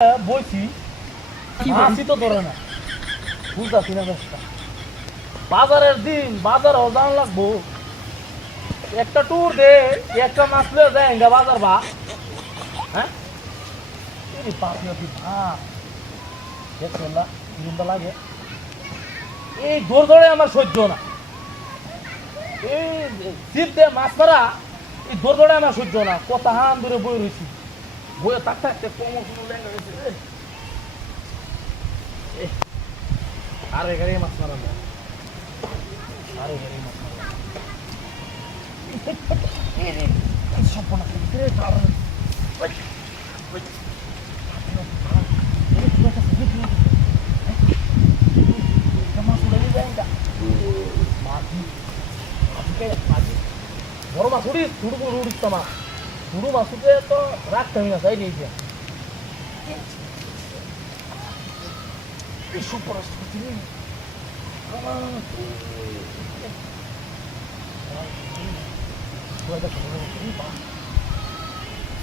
বইছি মাছই তো ধরে না, বুঝতেছি না ব্যবস্থা। বাজারের দিন বাজারও জান লাগবো, একটা ট্যুর দে, একটা মাছ লয়ে যায় ইন্দা বাজার বা হ্যাঁ লাগে। এই দৌড় দৌড়ে আমার সহ্য না, এই জিপ দিয়ে মাছ মারা, এই দৌড় দৌড়ে আমার সহ্য না। কত হান ধরে বই রয়েছি, বইয়ে থাকতে থাকতে কোমর লেঙ্গা গেছে। আরে গাড়ি মাছ মারা না, আরে গাড়ি মাছ মারা সম্পূর্ণ বড় মাছ উড়িস, ছোট বড় উড়িস তো মাছ, ছোট মাছ উঠে তো রাখতে হবে না, তাই নিয়েছে এইসব পড়াশোনা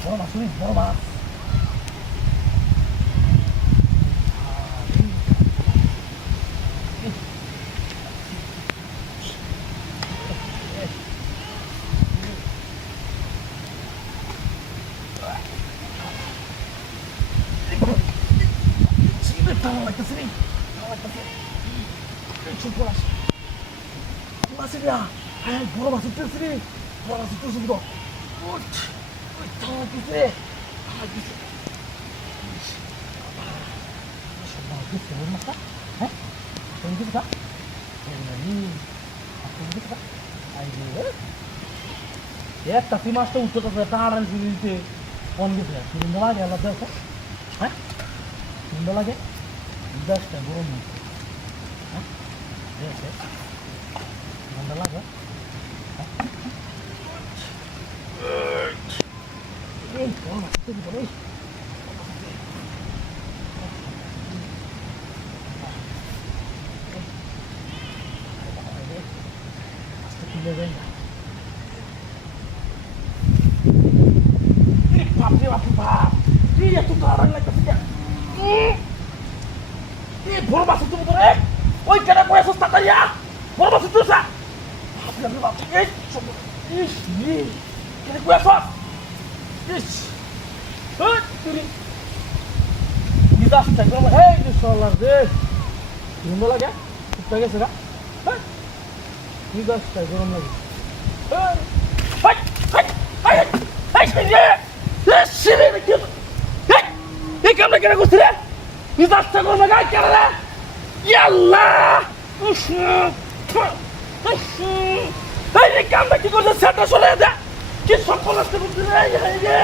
বড় মাছ উড়িস, বড় মাছ ভালো লাগতেছে রে, ভালো লাগতেছে। হ্যাঁ বড় মাছ উঠতেছে রে, বড় মাছ উঠতেছে তো একটা মাছটা উঠতে টাড়ান দিতে কম গেছে, সুন্দর লাগে আল্লাহ দেখো। হ্যাঁ সুন্দর লাগে, দশটা গরম মাছ হ্যাঁ ঠান্ডা লাগে। এই বড় মাছ তুই বলে তুলে দেয় না। বাপরে বাপরে বাপ, তুই এত তাড়ান লাগতেছে বড় মাছ তুমি ধরে ওই কেনা করে সস্তা করিয়া বড় মাছ তুলছা সুন্দর লাগে, ঠিকঠাক আছে গা গরম লাগে। এই কামটা কেনা করছি রে, মিজাজটা করবে গায়ে কেন রে? আল্লাহ এই কামটা কি করছে সেটা চলে যা, কি সফল আসতে বলছি রে।